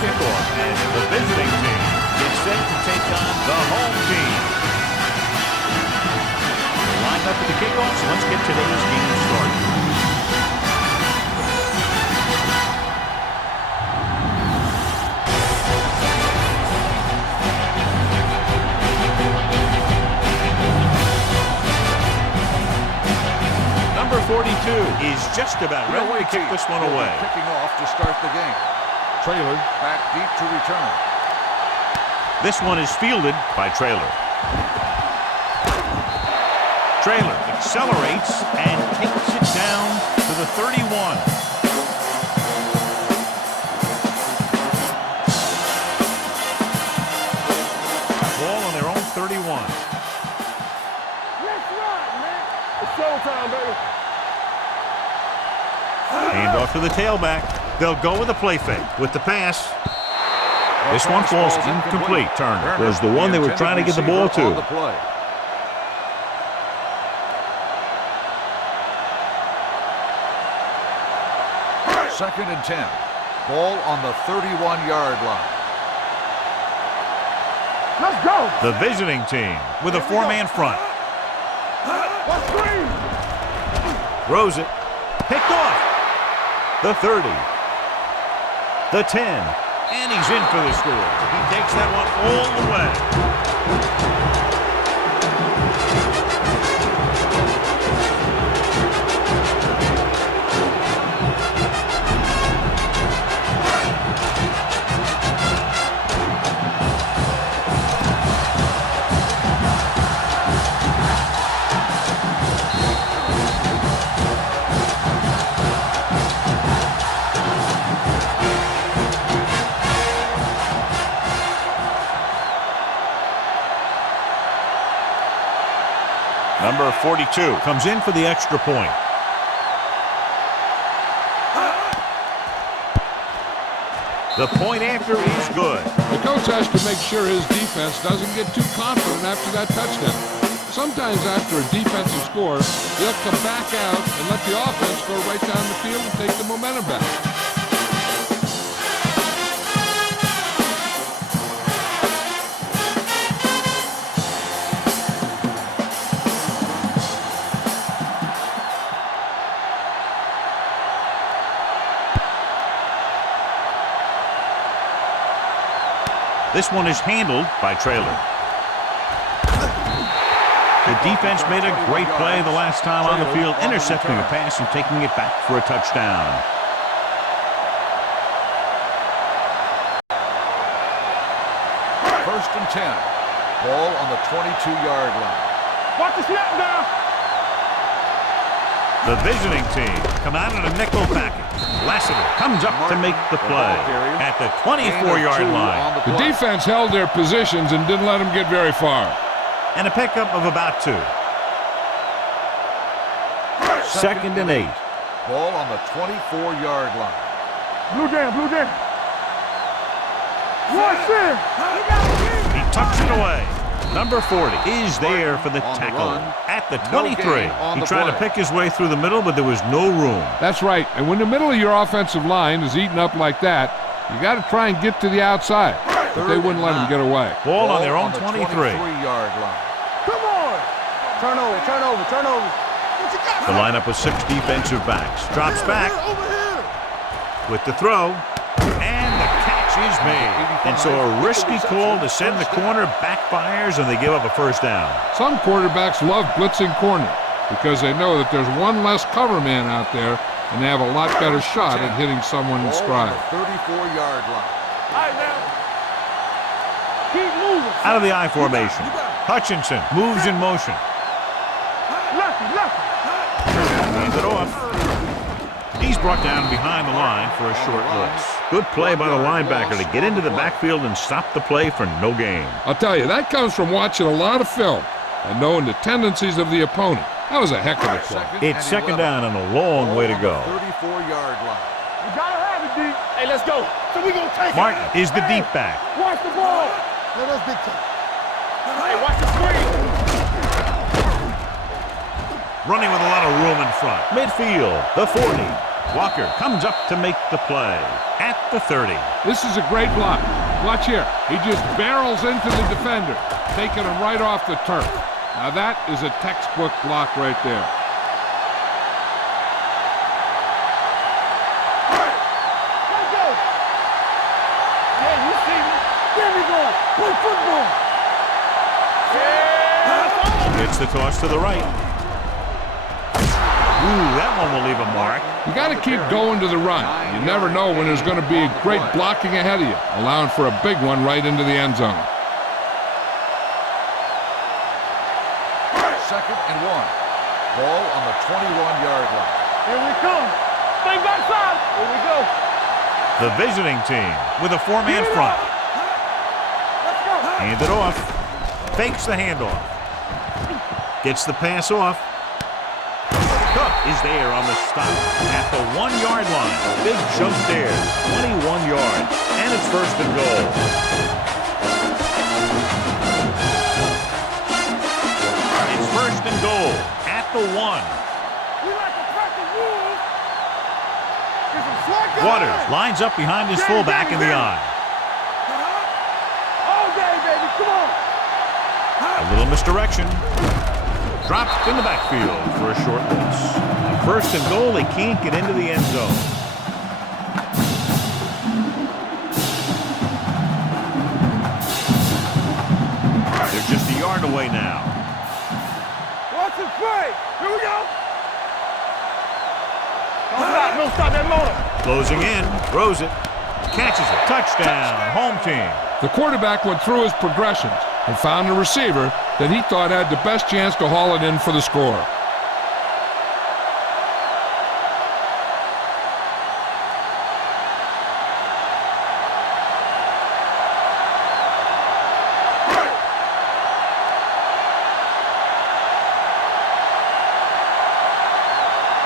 kickoff, and the visiting team gets set to take on the home team. Lined up for the kickoff, so let's get today's game started. Number 42 is just about ready to kick this one away. Kicking off to start the game. Traylor back deep to return. This one is fielded by Traylor. Traylor accelerates and takes it down to the 31. Ball on their own 31. Let's run, man. It's showtime, baby. Hand off to the tailback. They'll go with a play fake with the pass. This one falls incomplete. Turner was the one they were trying to get the ball to. Second and 10. Ball on the 31-yard line. Let's go. The visiting team with a four-man front. Let's screen. Throws it. Picked off. The 30. The 10. And he's in for the score. He takes that one all the way. Number 42 comes in for the extra point. The point after is good. The coach has to make sure his defense doesn't get too confident after that touchdown. Sometimes after a defensive score, they'll come back out and let the offense go right down the field and take the momentum back. This one is handled by Traylor. The defense made a great play the last time on the field, intercepting a pass and taking it back for a touchdown. First and 10. Ball on the 22-yard line. Watch the snap down. The visiting team come out in a nickel package. Lassiter comes up to make the play at the 24-yard line. The defense held their positions and didn't let them get very far. And a pickup of about 2. Second and 8. Ball on the 24-yard line. Blue jam, blue jam. Watch this. He tucks it away. Number 40 is there for the tackle at the 23. He tried to pick his way through the middle, but there was no room. That's right. And when the middle of your offensive line is eaten up like that, you got to try and get to the outside. But they wouldn't let him get away. Ball on their own 23. 23-yard line. Come on. Turn over, turn over, turn over. The lineup with 6 defensive backs. Drops back with the throw. And the catch is made. And so a risky call to send the corner backfires, and they give up a first down. Some quarterbacks love blitzing corner because they know that there's one less cover man out there, and they have a lot better shot at hitting someone in stride. 34-yard line. All right, now. Keep moving. Out of the I formation. Hutchinson moves in motion. Lefty, lefty. Hands it off. He's brought down behind the line for a short loss. Good play by the linebacker to get into the backfield and stop the play for no gain. I'll tell you, that comes from watching a lot of film and knowing the tendencies of the opponent. That was a heck of a play. It's second down and a long way to go. 34-yard line. You gotta have it, D. Hey, let's go. So we gonna take Martin it. is the deep back. Watch the ball. Let us big time. Hey, watch the screen. Running with a lot of room in front. Midfield, the 40. Walker comes up to make the play at the 30. This is a great block. Watch here. He just barrels into the defender, taking him right off the turf. Now that is a textbook block right there. Play football. Gets the toss to the right. Ooh, that one will leave a mark. You got to keep going to the run. You never know when there's going to be a great blocking ahead of you, allowing for a big one right into the end zone. 2nd and 1. Ball on the 21-yard line. Here we come. Stay backside. Here we go. The visiting team with a 4-man front. Hand it off. Fakes the handoff. Gets the pass off. Cook is there on the stop at the 1-yard line. Big jump there. 21 yards. And it's 1st and goal. It's 1st and goal at the 1. We like to practice rules. Get some SWAC guys. Waters lines up behind his fullback in the eye. A little misdirection. Dropped in the backfield for a short loss. 1st and goal, they can't get into the end zone. They're just a yard away now. Watch the play. Here we go. Don't stop that motor. Closing in, throws it, catches it. Touchdown, home team. The quarterback went through his progressions and found a receiver that he thought had the best chance to haul it in for the score.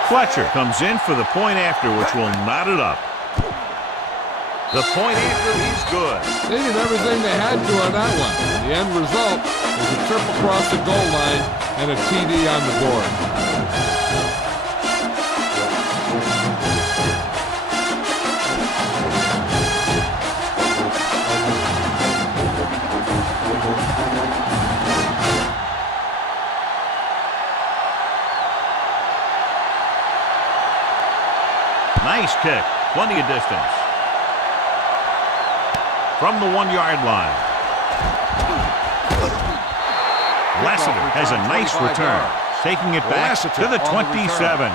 Fletcher comes in for the point after, which will knot it up. The point after is good. They did everything they had to on that one. The end result was a trip across the goal line and a TD on the board. Nice kick. Plenty of distance. From the 1-yard line. Lassiter has a nice return, taking it back to the 27.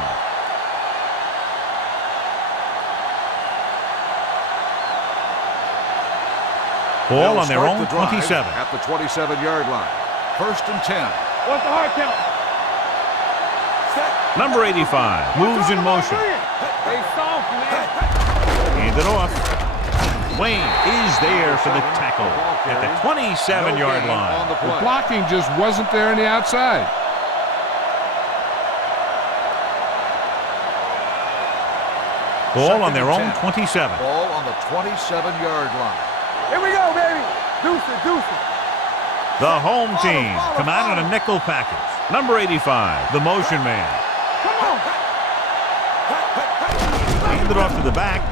Ball on their own 27. At the 27-yard line. 1st and 10. What's the hard count? Number 85 moves in motion. Hey, soft, man. Hand it off. Wayne is there for the tackle at the 27-yard line. The blocking just wasn't there on the outside. Ball on their own 27. Ball on the 27-yard line. Here we go, baby. Deuce it. The home team come out in a nickel package. Number 85, the motion man. Come on. Hand it off to the back.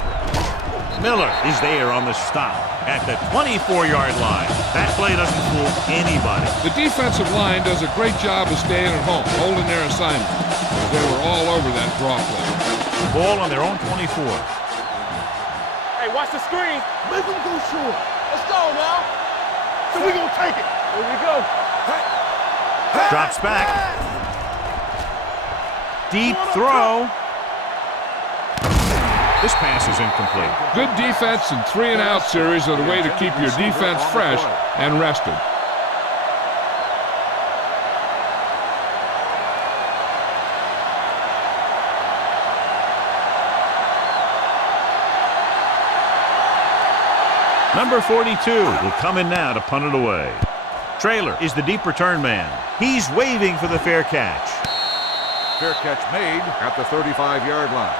Miller is there on the stop at the 24-yard line. That play doesn't fool anybody. The defensive line does a great job of staying at home, holding their assignment. They were all over that draw play. Ball on their own 24. Hey, watch the screen. Make them go short. Let's go now. So we gonna take it. Here we go. Drops back. Deep throw. This pass is incomplete. Good defense and 3-and-out series are the way to keep your defense fresh and rested. Number 42 will come in now to punt it away. Traylor is the deep return man. He's waving for the fair catch. Fair catch made at the 35-yard line.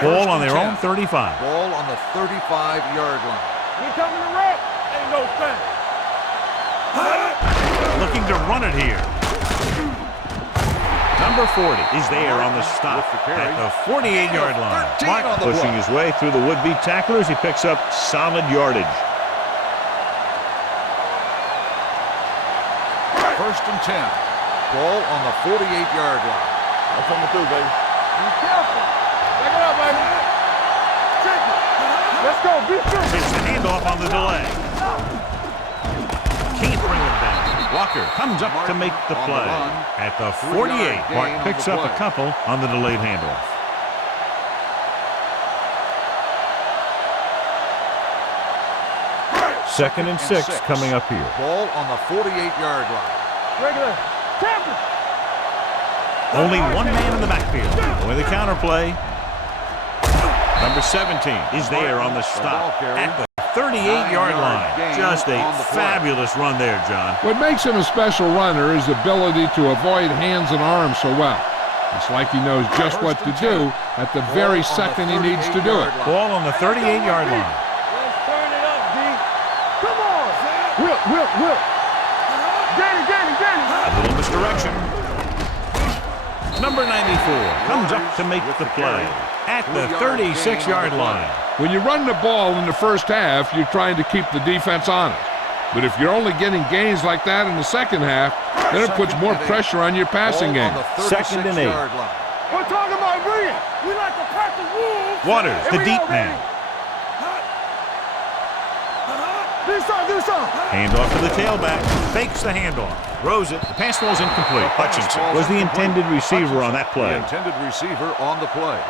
Ball on their own 35. Ball on the 35-yard line. We coming to wreck. Ain't no thing. Looking to run it here. Number 40 is there on the stop at the 48-yard line. Mark pushing his way through the would-be tacklers. He picks up solid yardage. First and 10. Ball on the 48-yard line. I'm coming through, baby. Be careful. Back it up, baby. Take it. Let's go. Be sure. It's the handoff on the delay. Can't bring him down. Walker comes up to make the play. At the 48, Mark picks up a couple on the delayed handoff. Second and 6 coming up here. Ball on the 48-yard line. Regular. Careful. Only one man in the backfield. With a counter play. Number 17 is there on the stop at the 38-yard line. Just a fabulous run there, John. What makes him a special runner is the ability to avoid hands and arms so well. It's like he knows just what to do at the very second he needs to do it. Ball on the 38-yard line. Let's turn it up, D. Come on. Whip. Danny. A little misdirection. Number 94 comes up to make the play at the 36-yard line. When you run the ball in the first half, you're trying to keep the defense honest. But if you're only getting gains like that in the second half, then it puts more pressure on your passing game. Second and 8. We're talking about brilliant. We like to pack the wolves. Waters, the deep man. Do something. Handoff to the tailback. Fakes the handoff. Throws it. The pass ball's incomplete. Hutchinson was the intended receiver on that play. The intended receiver on the play.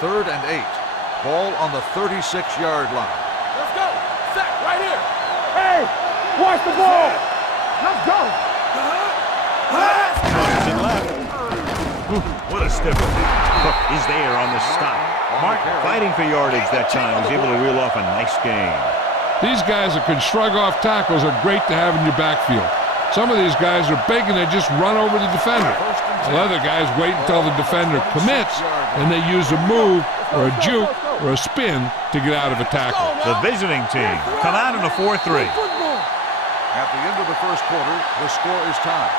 Third and 8. Ball on the 36-yard line. Let's go. Set right here. Hey, watch the ball. Let's go. Crosses it left. What a stiffer. Cook is there on the stop. Mark fighting for yardage that time. Was able to reel off a nice gain. These guys that can shrug off tackles are great to have in your backfield. Some of these guys are big and they just run over the defender. While other guys wait until the defender commits and they use a move or a juke or a spin to get out of a tackle. The visiting team come out in a 4-3. At the end of the first quarter, the score is tied.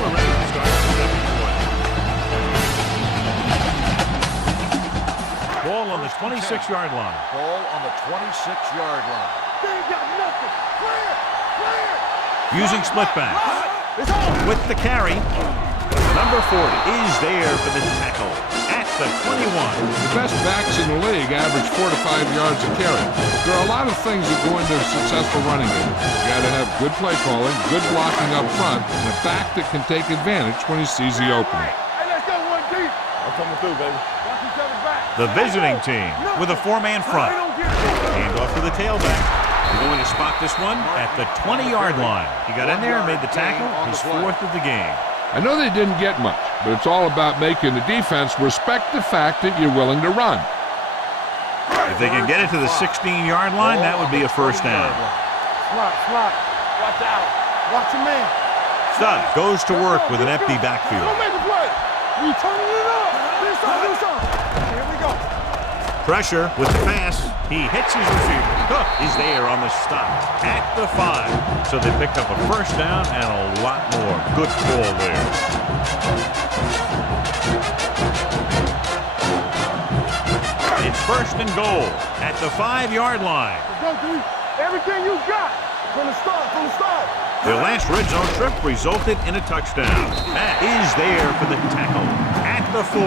We're ready to start the second quarter. Ball on the 26-yard line. Ball on the 26-yard line. They ain't got nothing. Clear. Using split back. With the carry. Number 40 is there for the tackle at the 21. The best backs in the league average 4 to 5 yards a carry. There are a lot of things that go into a successful running game. You got to have good play calling, good blocking up front, and a back that can take advantage when he sees the opening. Hey, let's go one deep. I'm coming through, baby. Watch each other back. The visiting team with a 4-man front. Handoff to the tailback. We're going to spot this one at the 20-yard line. He got in there and made the tackle, his 4th of the game. I know they didn't get much, but it's all about making the defense respect the fact that you're willing to run. If they can get it to the 16-yard line, that would be a first down. Slot. Watch out. Watch your man. Stud goes to work with an empty backfield. Don't make a play. We turning it up. Do something. Here we go. Pressure with the pass. He hits his receiver. Cook is there on the stop at the 5. So they picked up a first down and a lot more. Good call there. It's first and goal at the 5-yard line. Let's go, dude. Everything you got from the start. Their last red zone trip resulted in a touchdown. That is there for the tackle at the 4.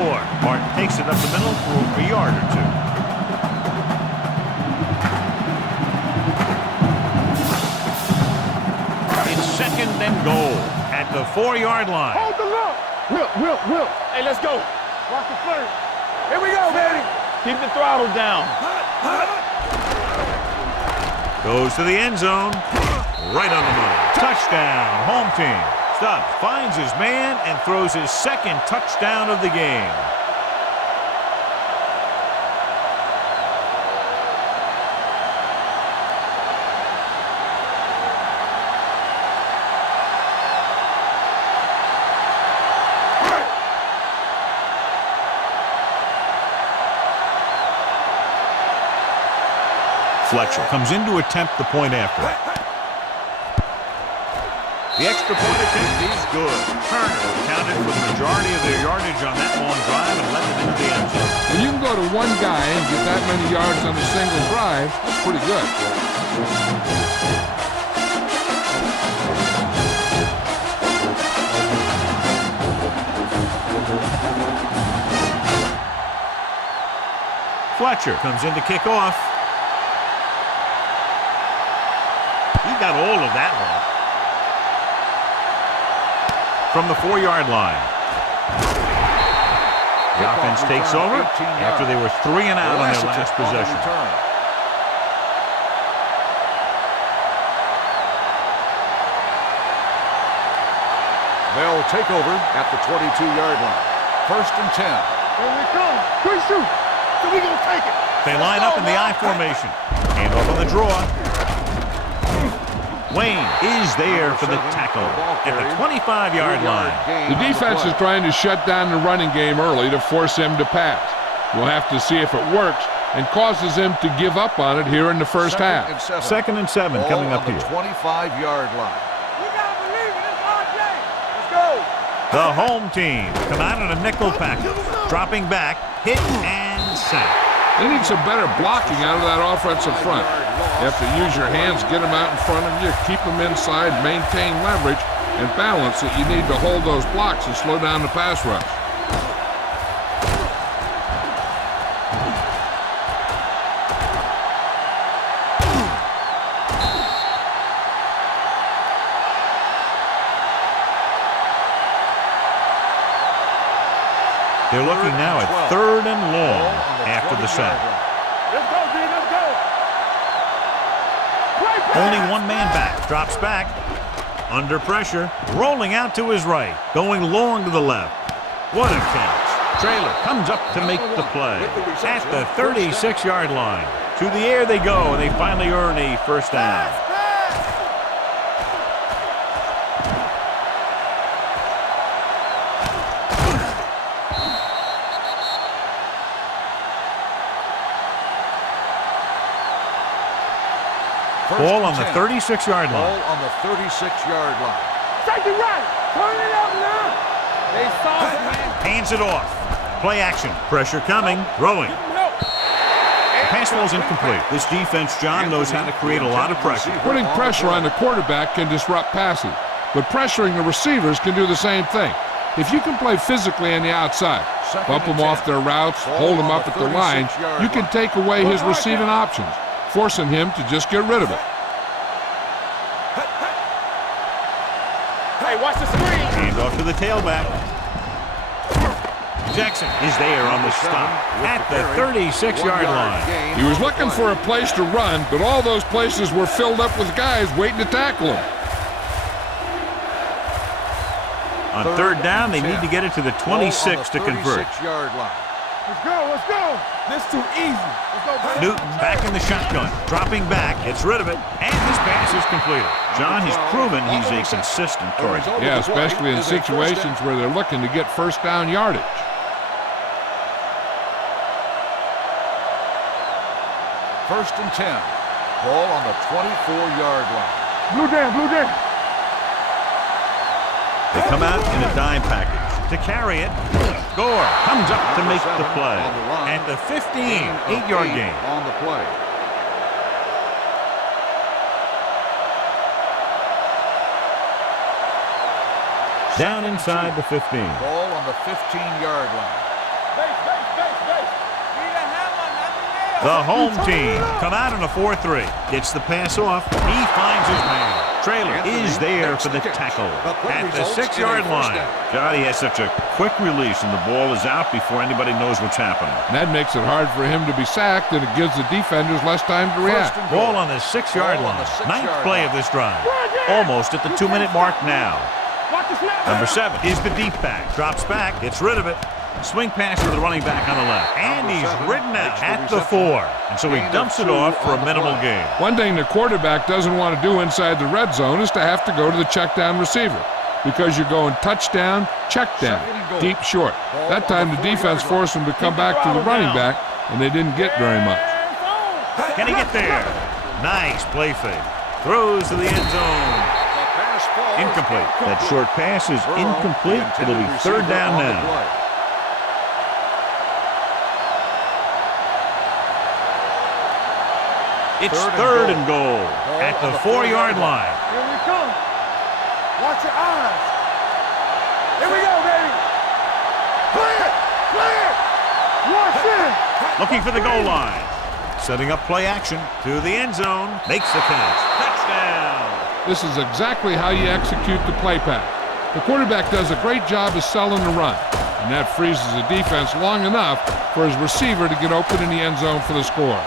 Martin takes it up the middle for a yard or two. Second and goal at the 4-yard line. Hold the look. Will. Hey, let's go. Watch the flirt. Here we go, baby. Keep the throttle down. Goes to the end zone. Right on the money. Touchdown, home team. Stud finds his man and throws his second touchdown of the game. Fletcher comes in to attempt the point after. The extra point attempt is good. Turner accounted for the majority of their yardage on that long drive and led them into the end zone. When you can go to one guy and get that many yards on a single drive, that's pretty good. Fletcher comes in to kick off. He got all of that one. From the 4-yard line. The offense takes over after they were 3 and out on their last possession. They'll take over at the 22-yard line. 1st and 10. Here we come. Quick shoot. So we gonna take it. They line up in the I formation. Hand off on the draw. Wayne is there for the tackle at the 25-yard line. The defense is trying to shut down the running game early to force him to pass. We'll have to see if it works and causes him to give up on it here in the first half. 2nd and 7 coming up here. 25-yard line. We gotta believe it. It's RJ. Let's go. The home team come out in a nickel package. Dropping back, hit and sack. They need some better blocking out of that offensive front. You have to use your hands, get them out in front of you, keep them inside, maintain leverage, and balance that you need to hold those blocks and slow down the pass rush. They're looking now at 3rd and long after the sack. Let's go, D. Let's go. Only one man back. Drops back. Under pressure. Rolling out to his right. Going long to the left. What a catch. Traylor comes up to make the play. At the 36-yard line. To the air they go, and they finally earn a first down. Ball on the 36-yard line. Ball on the 36-yard line. Take it right. Turn it up now. They saw it, man. Hands it off. Play action. Pressure coming. Throwing. Pass ball's incomplete. This defense, John, knows how to create a lot of pressure. Putting pressure on the quarterback can disrupt passing, but pressuring the receivers can do the same thing. If you can play physically on the outside, bump them off their routes, hold them up at the line, you can take away his receiving options, forcing him to just get rid of it. Hey, watch the screen. Hand off to the tailback. Jackson is there on the stop at the 36-yard line. He was looking for a place to run, but all those places were filled up with guys waiting to tackle him. On 3rd down, they need to get it to the 26 to convert. Let's go. Let's go. This too easy. Let's go, baby. Newton back in the shotgun. Dropping back. Gets rid of it. And his pass is completed. John, he's proven he's a consistent target. Yeah, especially in situations where they're looking to get first down yardage. First and 10. Ball on the 24-yard line. Blue down. Blue down. They come out in a dime package. To carry it, Gore comes up to make the play. At the 15, 8-yard gain. On the play. Down inside the 15. Ball on the 15-yard line. The home team come out in a 4-3. Gets the pass off. He finds his man. Traylor is there for the tackle at the 6-yard line. God, he has such a quick release, and the ball is out before anybody knows what's happening. That makes it hard for him to be sacked, and it gives the defenders less time to react. Ball on the 6-yard line. 9th play of this drive. Almost at the 2-minute mark now. Number 7 is the deep back. Drops back. Gets rid of it. Swing pass to the running back on the left. And he's ridden out at the 4. And so he dumps it off for a minimal gain. One thing the quarterback doesn't want to do inside the red zone is to have to go to the check down receiver, because you're going touchdown, check down, deep short. That time the defense forced him to come back to the running back, and they didn't get very much. Can he get there? Nice play fake. Throws to the end zone. Incomplete. That short pass is incomplete. It'll be third down now. It's third and goal at the 4-yard line. Here we come. Watch your eyes. Here we go, baby. Play it. Play it. Watch it. Looking for the goal line. Setting up play action to the end zone. Makes the catch. Touchdown. This is exactly how you execute the play pass. The quarterback does a great job of selling the run, and that freezes the defense long enough for his receiver to get open in the end zone for the score.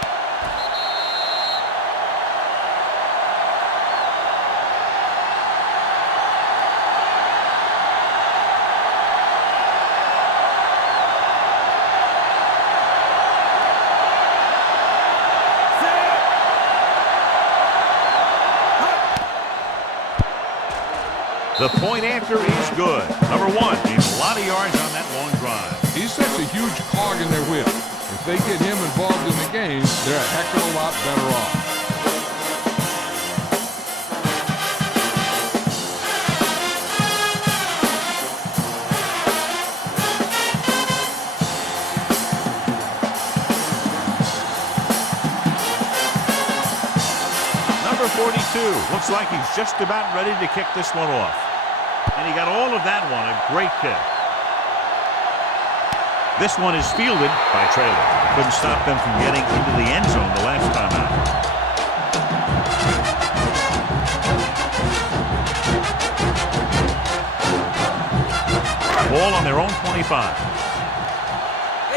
The point after is good. Number 1 needs a lot of yards on that long drive. He's such a huge cog in their wheel. If they get him involved in the game, they're a heck of a lot better off. Number 42 looks like he's just about ready to kick this one off. And he got all of that one, a great kick. This one is fielded by Traylor. Couldn't stop them from getting into the end zone the last time out. Ball on their own 25.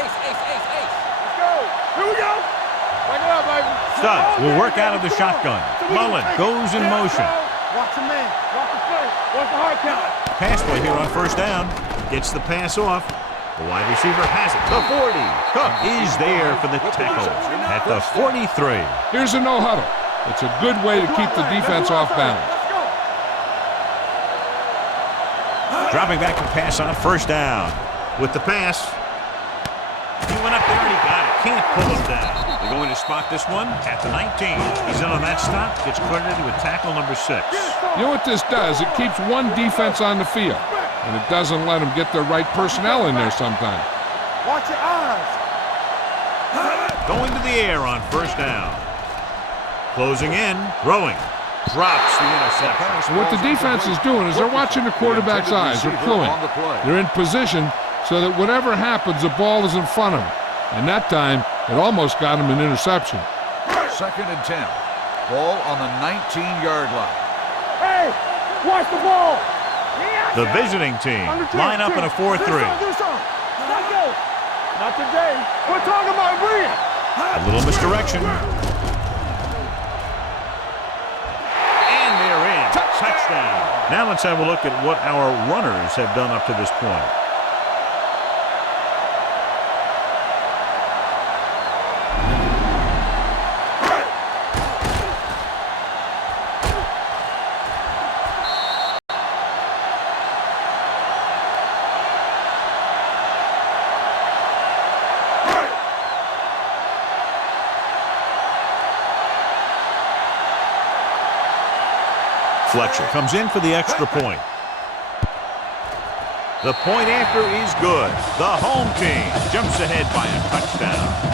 Ace. Let's go. Here we go. Back it up, baby. Studs will work out of the shotgun. Mullen goes in motion. Watch the man. Watch the play. Watch the hard count. Pass play here on first down. Gets the pass off. The wide receiver has it. The 40. Cook is there for the tackle at the 43. Here's a no-huddle. It's a good way to keep the defense off balance. Dropping back to pass on first down. With the pass. He went up there and he got it. Can't pull him down. They're going to spot this one at the 19. He's in on that stop. Gets credited with tackle number 6. You know what this does? It keeps one defense on the field, and it doesn't let them get the right personnel in there sometimes. Watch your eyes. Going to the air on first down. Closing in. Throwing. Drops the interception. What the defense is doing is they're watching the quarterback's eyes. They're cluing. They're in position so that whatever happens, the ball is in front of them. And that time, it almost got him an interception. Second and 10. Ball on the 19-yard line. Hey, watch the ball. The visiting team line up in a 4-3. Do something. Let's go. Not today. We're talking about Bria. A little misdirection. And they're in. Touchdown. Now let's have a look at what our runners have done up to this point. Fletcher comes in for the extra point. The point after is good. The home team jumps ahead by a touchdown.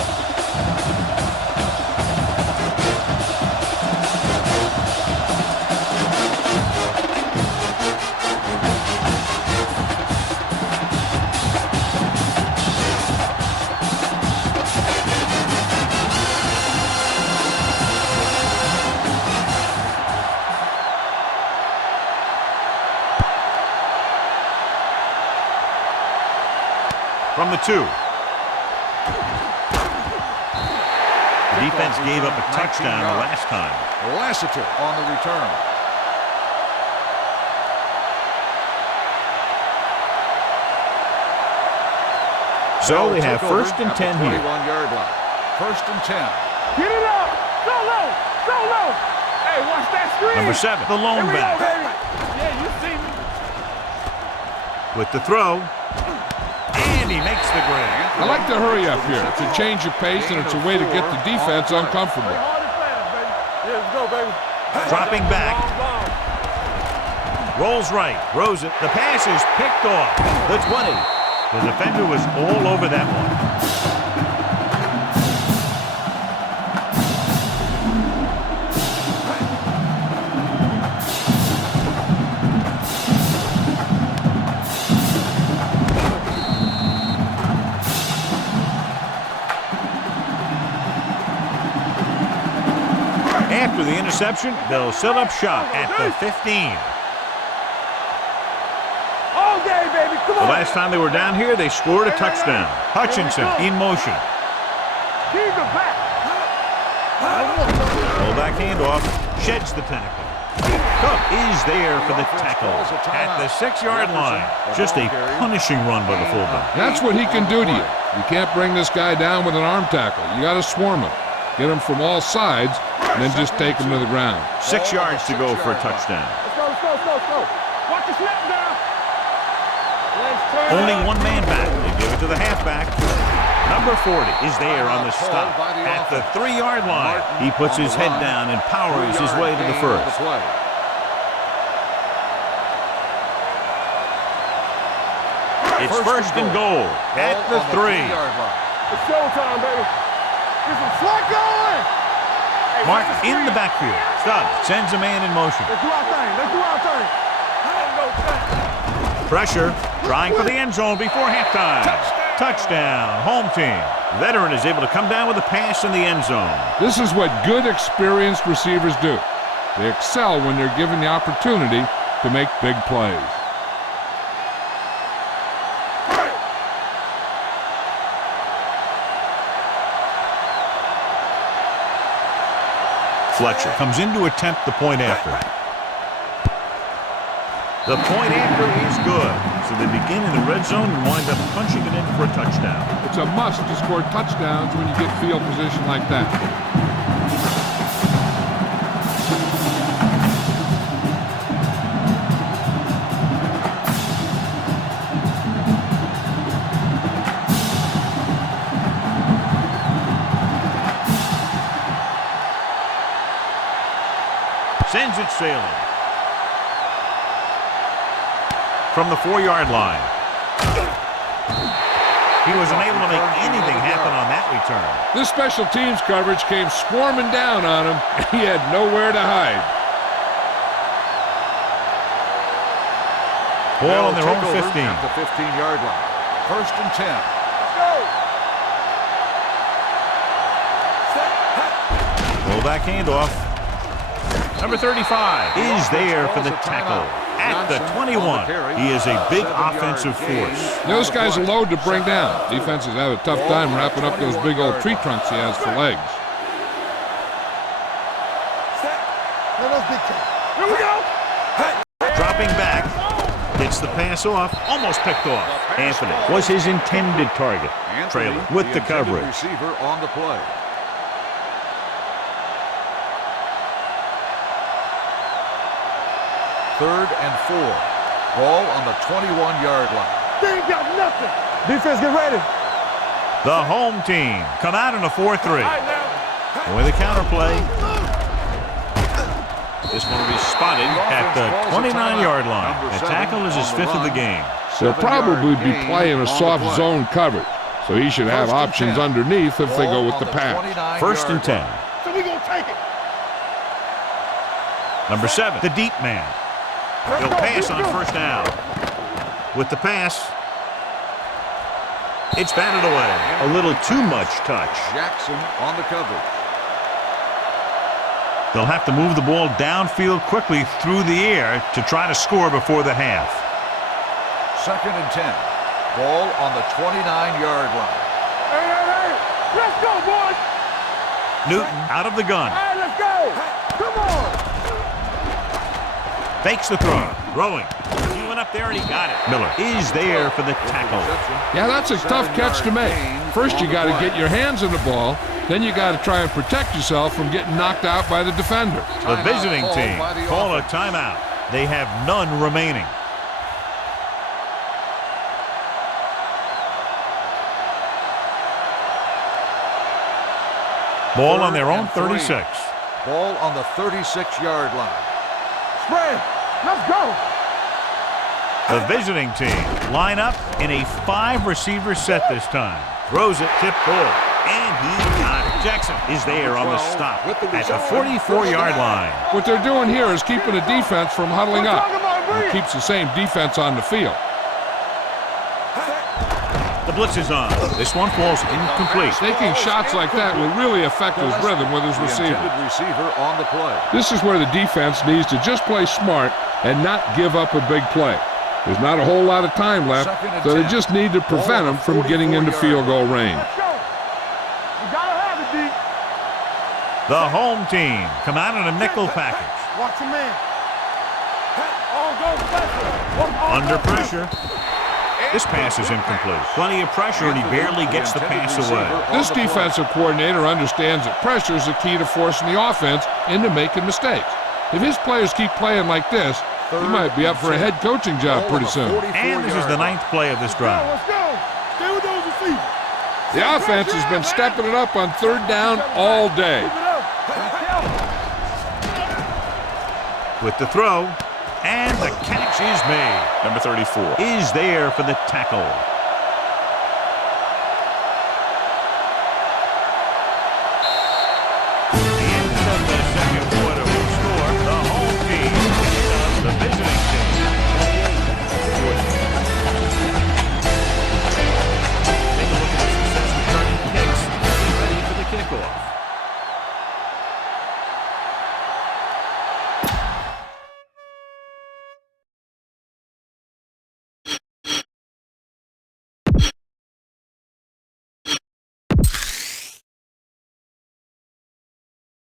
From the 2. The defense gave up a touchdown the last time. Lassiter on the return. So they have first and 10 here. 21-yard line. First and 10. Get it up. So low. So low. Hey, watch that screen. Number 7, the lone Here we back. go, baby. Yeah, you see me. With the throw. And he makes the grab. I like to hurry up here. It's a change of pace, and it's a way to get the defense uncomfortable. Hard and fast, baby. Yeah, let's go, baby. Dropping back. Rolls right. Throws it. The pass is picked off. The 20. The defender was all over that one. After the interception, they'll set up shop at the 15. All day, baby. Come The on. last time they were down here, they scored a touchdown. Hutchinson in motion. Keep it back. Fullback handoff. Sheds the tackle. Cook is there for the tackle at the 6-yard line. Just a punishing run by the fullback. That's what he can do to you. You can't bring this guy down with an arm tackle. You got to swarm him. Get him from all sides, and then just take him to the ground. 6 yards to go for a touchdown. Let's go, let's go, let's go, let's go. Watch the snap down. Let's turn Only up. one man back. They give it to the halfback. Number 40 is there on the stop at the 3-yard line. He puts his head down and powers his way to the first. It's first and goal at the 3. It's showtime, baby. Get some SWAC going. Hey, Mark watch the in screen. the backfield. Stubb sends a man in motion. Let's do our thing. Let's do our thing. Pressure, trying for the end zone before halftime. Touchdown, home team. Veteran is able to come down with a pass in the end zone. This is what good, experienced receivers do. They excel when they're given the opportunity to make big plays. Fletcher comes in to attempt the point after. The point after is good. So they begin in the red zone and wind up punching it in for a touchdown. It's a must to score touchdowns when you get field position like that. Sends it sailing. From the 4-yard line. He was unable to make anything happen on that return. This special teams coverage came swarming down on him, and he had nowhere to hide. Ball on their own 15. At the 15-yard line. First and 10. Let's go. Fullback handoff. Number 35 is there for the tackle at the 21. He is a big offensive force. Those guys are loaded to bring down. Defenses have a tough time wrapping up those big old tree trunks he has for legs. Here we go. Dropping back, gets the pass off, almost picked off. Anthony was his intended target. Trailer with the coverage. Receiver on the play. Third and 4. Ball on the 21-yard line. They ain't got nothing. Defense, get ready. The home team come out in a 4-3. All right, now. With a counter play. This one will be spotted at the 29-yard line. The tackle is his 5th of the game. They'll probably be playing a soft zone coverage, so he should have options underneath if they go with the pass. First and 10. So we gonna take it. Number 7, the deep man. He'll pass on first down. With the pass, it's batted away. A little too much touch. Jackson on the coverage. They'll have to move the ball downfield quickly through the air to try to score before the half. Second and 10. Ball on the 29-yard line. Hey. Let's go, boys. Newton out of the gun. All right, let's go. Come on. Fakes the throw. Throwing. He went up there and he got it. Miller is there for the tackle. Yeah, that's a tough catch to make. First, you got to get your hands on the ball. Then you got to try and protect yourself from getting knocked out by the defender. The visiting team call a timeout. They have none remaining. Ball on their own 3rd and 3. 36. Ball on the 36-yard line. Spread. Let's go. The visiting team line up in a 5-receiver set this time. Throws it, tip ball, and he got it. Jackson is there on the stop at the 44-yard line. What they're doing here is keeping the defense from huddling up. It keeps the same defense on the field. The blitz is on. This one falls incomplete. Taking shots like that will really affect his rhythm with his The receiver. intended receiver on the play. This is where the defense needs to just play smart and not give up a big play. There's not a whole lot of time left, so they just need to prevent him from getting into field goal range. Let's go. You gotta have it, D. The home team come out in a nickel package. Watch your man. All go special. Under pressure. This pass is incomplete. Plenty of pressure, and he barely gets the pass away. This defensive coordinator understands that pressure is the key to forcing the offense into making mistakes. If his players keep playing like this, he might be up for a head coaching job pretty soon. And this is the 9th play of this drive. Let's go. Stay with those receivers. The offense has been stepping it up on 3rd down all day. Keep it up. With the throw, and the catch is made. Number 34. Is there for the tackle.